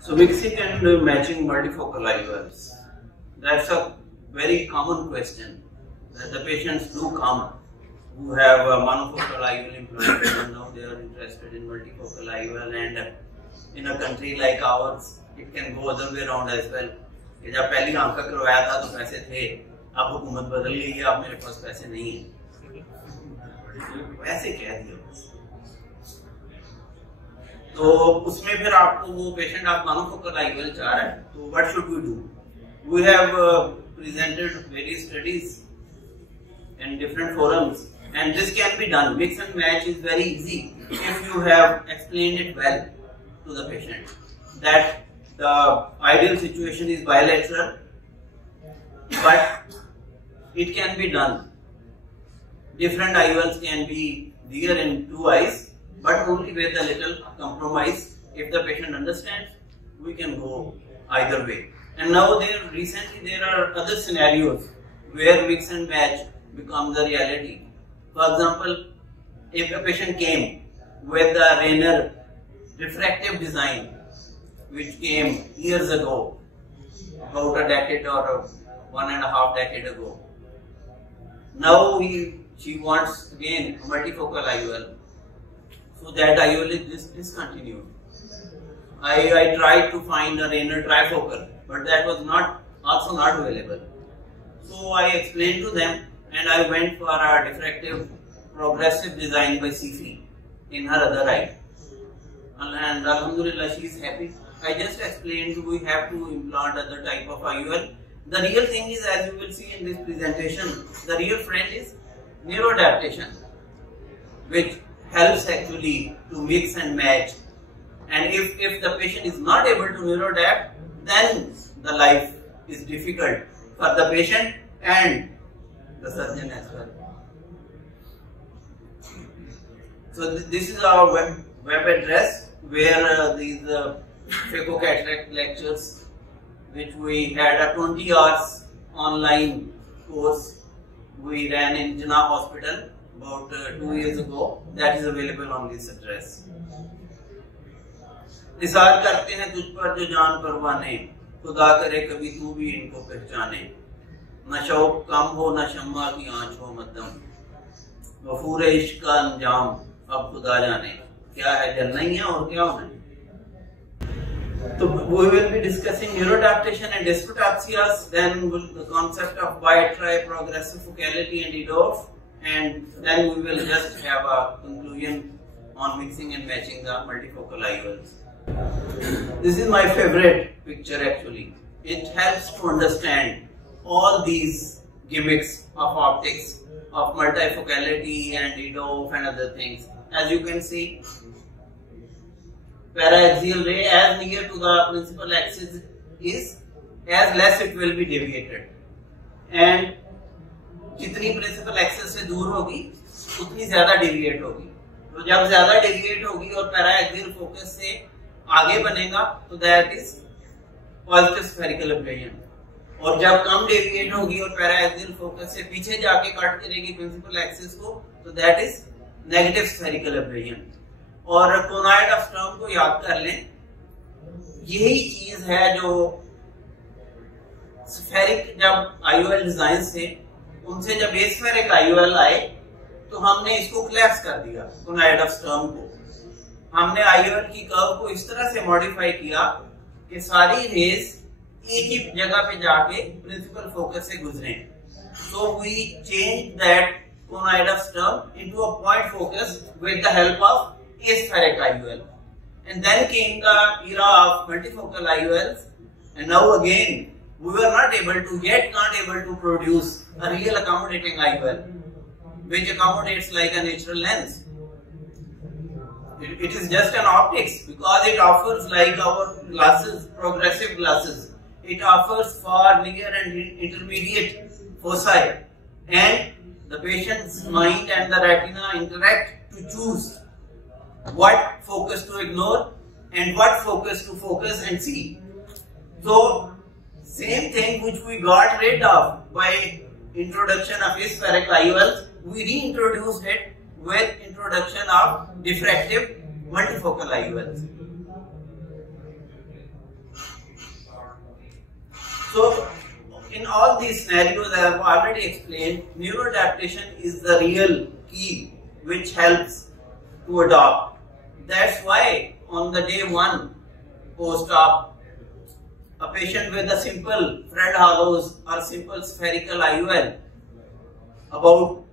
So mixing and matching multifocal IOLs, that's a very common question that the patients do come who have a monofocal IOL implanted and now they are interested in multifocal IOL, and in a country like ours it can go other way around as well. कि जब पहली आंख का करवाया था तो पैसे थे, अब हुकूमत बदल गई है, अब मेरे पास पैसे नहीं है, वैसे कह दिया। तो उसमें फिर आपको वो पेशेंट आप मोनोफोकल IOL चाह रहे हैं, तो what should we do? We have presented various studies in different forums, and this can be done. Mix and match is very easy if you have explained it well to the patient that the ideal situation is bilateral, but it can be done. Different IOLs can be there in two eyes, but only with a little compromise. If the patient understands, we can go either way. And now recently there are other scenarios where mix and match becomes a reality. For example, if a patient came with a Rayner refractive design, which came years ago, about a decade or 1.5 decades ago. Now she wants again a multifocal IOL. So that IOL is discontinued. I tried to find a Rayner trifocal, but that was also not available. So I explained to them, and I went for a diffractive progressive design by Sifi in her other eye. And Alhamdulillah, she is happy. I just explained we have to implant other type of IOL. The real thing is, as you will see in this presentation, the real friend is neuroadaptation, which helps actually to mix and match. And if the patient is not able to neuroadapt, then the life is difficult for the patient and the surgeon as well. So this is our web address where these phaco cataract lectures, which we had a 20 hours online course we ran in Jinnah Hospital about 2 years ago, that is available on this address. Nisar करते हैं तुझ पर जो जान परवाने, खुदा करे कभी तू भी इनको पहचाने, न शौक कम हो न शम्मा की आंच हो मद्दम, गफूर इश्क का अंजाम अब खुदा जाने, क्या है जलना ही है और क्या होना है। So we will be discussing neuroadaptation and dysphotopsias, then the concept of bi-tri progressive focality and EDOF, and then we will just have a conclusion on mixing and matching the multifocal IOLs. This is my favorite picture actually. It helps to understand all these gimmicks of optics, of multifocality and EDOF and other things. As you can see, paraxial ray as near to the principal axis is, as less it will be deviated, and जितनी principal axis से दूर होगी उतनी ज़्यादा deviate होगी. तो जब ज़्यादा deviate होगी और paraxial focus से आगे बनेगा तो that is positive spherical aberration, और जब कम deviate होगी और paraxial focus से पीछे जाके कट करेगी principal axis को तो that is negative spherical aberration. और कोनाइड ऑफ स्टर्म को याद कर लें, यही चीज है जो स्फेरिक जब आईओएल डिजाइन थे, उनसे जब एस्फेरिक आईओएल आए तो हमने इसको कोलैप्स कर दिया कोनाइड ऑफ स्टर्म को. हमने आईओएल की कर्व को इस तरह से मॉडिफाई किया कि सारी रेज एक ही जगह पे जाके प्रिंसिपल फोकस से गुजरे. So we change that conoid of Sturm into a point focus with the help of aspheric IOL, and then came the era of multifocal IOLs, and now again we were not able to produce a real accommodating IOL which accommodates like a natural lens. It is just an optics because it offers like our glasses, progressive glasses. It offers for near and intermediate foci, and the patient's mind and the retina interact to choose what focus to ignore and what focus to focus and see. So same thing which we got rid of by introduction of aspheric IOLs, we reintroduced it with introduction of diffractive multifocal IOLs. So in all these scenarios, I have already explained, neuroadaptation is the real key which helps to adopt. That's why on the day 1 post-op, a patient with a simple Fred Hollows or simple spherical IOL, about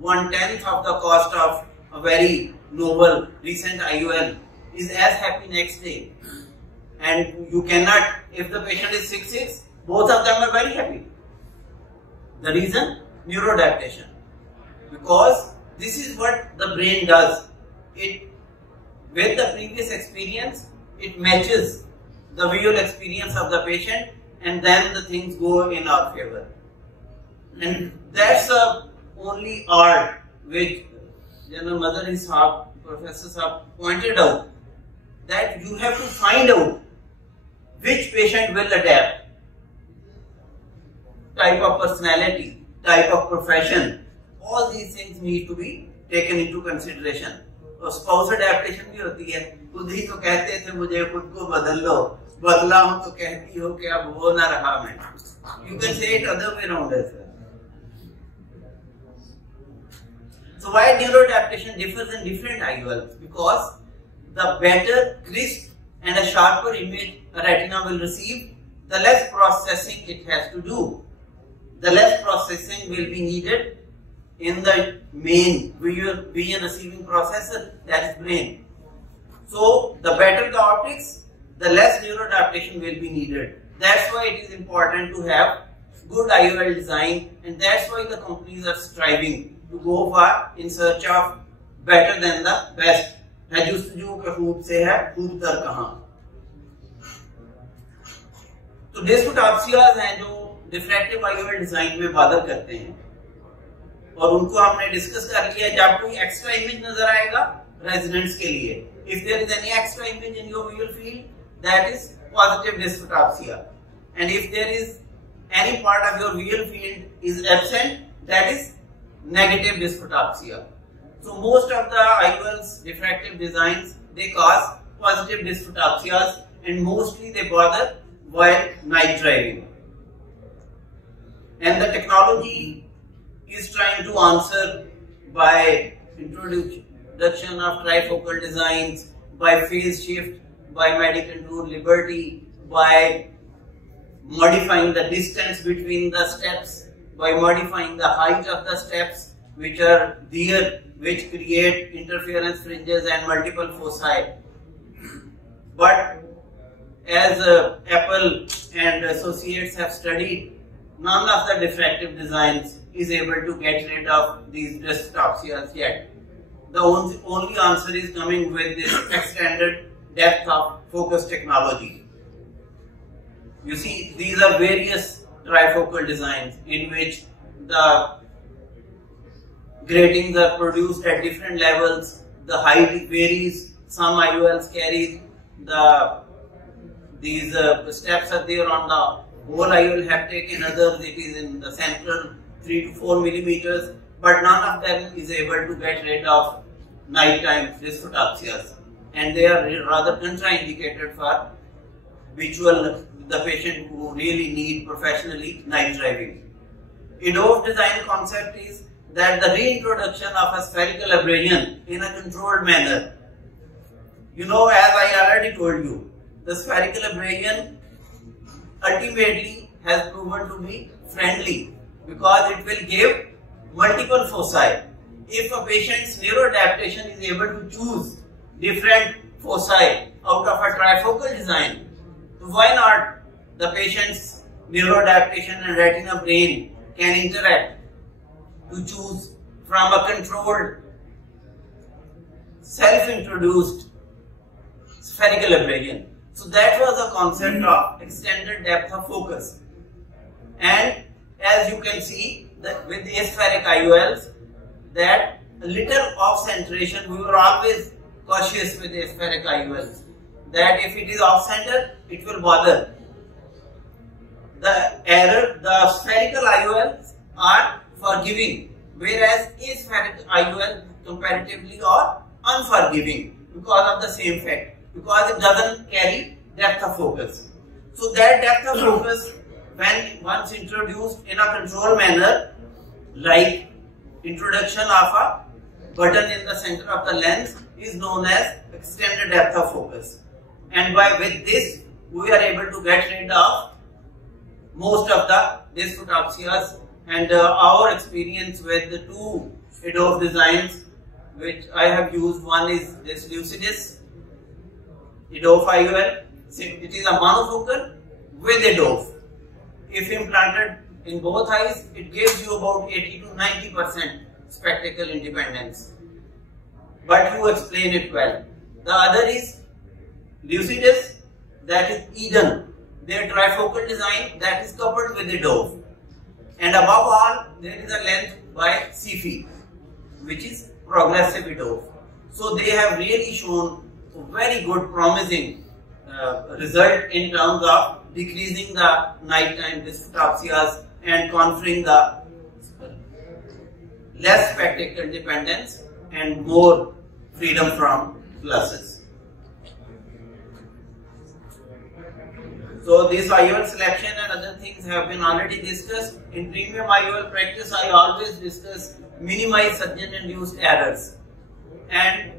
1/10 of the cost of a very noble recent IOL, is as happy next day. And you cannot, if the patient is 6'6", both of them are very happy. The reason? Neuroadaptation. Because this is what the brain does. It, with the previous experience, it matches the visual experience of the patient, and then the things go in our favor. And that's the only art which General Madari Sahab, Professor Sahab pointed out, that you have to find out which patient will adapt. Type of personality, type of profession, all these things need to be taken into consideration. और spouse adaptation भी होती है, खुद ही तो कहते थे मुझे खुद को बदल लो, बदला हूं तो कहती हो कि अब वो ना रहा मैं. You can say it other way around as well. So why neuroadaptation differs in different IOLs? Because the better, crisp and a sharper image a retina will receive, the less processing it has to do. The less processing will be needed in the main vision receiving processor, that is brain. So the better the optics, the less neuroadaptation will be needed. That's why it is important to have good IOL design, and that's why the companies are striving to go for in search of better than the best. है जुस्तजू के खूब से है खूब तर कहां. तो डिस्फोटॉप्सियाज हैं जो डिफ्रैक्टिव आईओएल डिजाइन में बादर करते हैं, और उनको हमने डिस्कस कर लिया. जब कोई एक्स्ट्रा इमेज नजर आएगा रेजिडेंट्स के लिए, if there is any extra image in your visual field, that is positive dysphotopsia, and if there is any part of your visual field is absent, that is negative dysphotoxia. So most of the IOLs diffractive designs, they cause positive dysphotoxias, and mostly they bother while night driving. And the technology is trying to answer by introduction of trifocal designs, by phase shift, by Medicontour Liberty, by modifying the distance between the steps, by modifying the height of the steps which are there, which create interference fringes and multiple foci. But as Apple and associates have studied, none of the diffractive designs is able to get rid of these dysphotoxias yet. The only answer is coming with this extended depth of focus technology. You see, these are various trifocal designs in which the gratings are produced at different levels. The height varies. Some IOLs carry these steps are there on the whole IOL haptic. In others, it is in the central 3 to 4 millimeters. But none of them is able to get rid of nighttime dysphotoxias, and they are rather contraindicated for the patient who really need professionally night driving. EDOF design concept is that the reintroduction of a spherical aberration in a controlled manner. You know, as I already told you, the spherical aberration ultimately has proven to be friendly because it will give multiple foci. If a patient's neuroadaptation is able to choose different foci out of a trifocal design, why not the patient's neuroadaptation and retina brain can interact to choose from a controlled, self-introduced spherical aberration. So that was the concept of extended depth of focus. And as you can see that with the aspheric IOLs, that a little off-centration, we were always cautious with the aspheric IOLs, that if it is off-center, it will bother. The spherical IOLs are forgiving, whereas aspheric IOL comparatively are unforgiving because of the same fact, because it doesn't carry depth of focus. So that depth of focus when once introduced in a controlled manner, like introduction of a button in the center of the lens, is known as extended depth of focus. And with this, we are able to get rid of most of the dysphotopsias. And our experience with the two EDOF designs which I have used, one is this Lucidis EDOF IOL. It is a monofocal with EDOF. If implanted in both eyes, it gives you about 80 to 90% spectacle independence. But you explain it well. The other is Lucidis, that is Eden, their trifocal design that is coupled with EDOF. And above all, there is a lens by CFI, which is progressive EDOF. So they have really shown a very good promising result in terms of decreasing the nighttime dysphotopsias and conferring the less spectacle dependence and more freedom from flushes. So this IOL selection and other things have been already discussed. In premium IOL practice, I always discuss minimize surgeon-induced errors and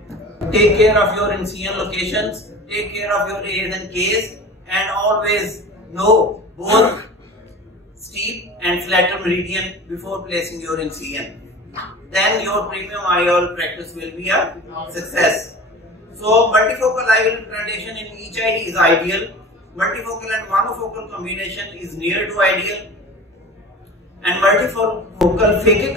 take care of your incision locations, take care of your A's and K's, and always know both steep and flatter meridian before placing your incision. Then your premium IOL practice will be a success. So multifocal IOL implantation in each eye is ideal. Multifocal and monofocal combination is near to ideal, and multifocal phakic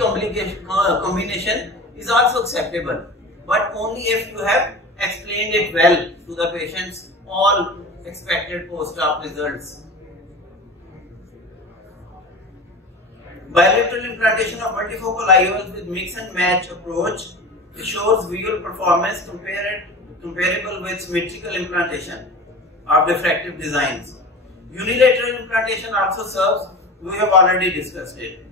combination is also acceptable, but only if you have explained it well to the patients all expected post-op results. Bilateral implantation of multifocal IOLs with mix and match approach ensures visual performance comparable with symmetrical implantation of diffractive designs. Unilateral implantation also serves, we have already discussed it.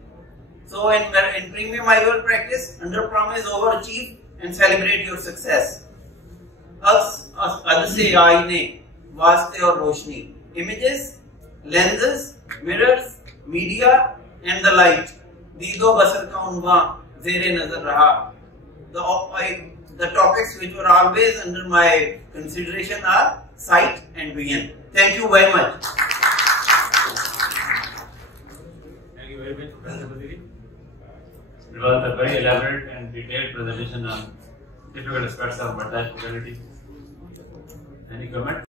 So in premium IOL practice, under promise, overachieve and celebrate your success. Ad se aine, vaste aur roshni. Images, lenses, mirrors, media and the light. Deedo basar ka unwa zere nazar raha. The topics which were always under my consideration are sight and vision. Thank you very much. Thank you very much, Professor Badiri. It was a very elaborate and detailed presentation on difficult aspects of multifocality. Any comment?